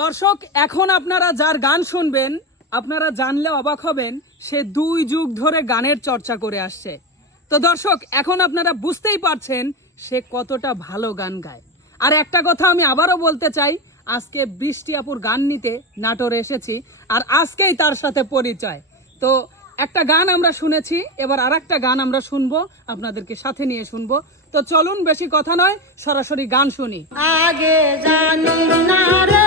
দর্শক, এখন আপনারা যার গান শুনবেন, আপনারা জানলে অবাক হবেন, সে দুই যুগ ধরে গানের চর্চা করে আসছে। তো দর্শক, এখন আপনারা বুঝতেই পারছেন সে কতটা ভালো গান গায়। আর একটা কথা আমি আবারও বলতে চাই, আজকে বৃষ্টি আপুর গান নিতে নাটোরে এসেছি, আর আজকেই তার সাথে পরিচয়। তো একটা গান আমরা শুনেছি, এবার আর একটা গান আমরা শুনব, আপনাদেরকে সাথে নিয়ে শুনব। তো চলুন, বেশি কথা নয়, সরাসরি গান শুনি। আগে জানি না রে।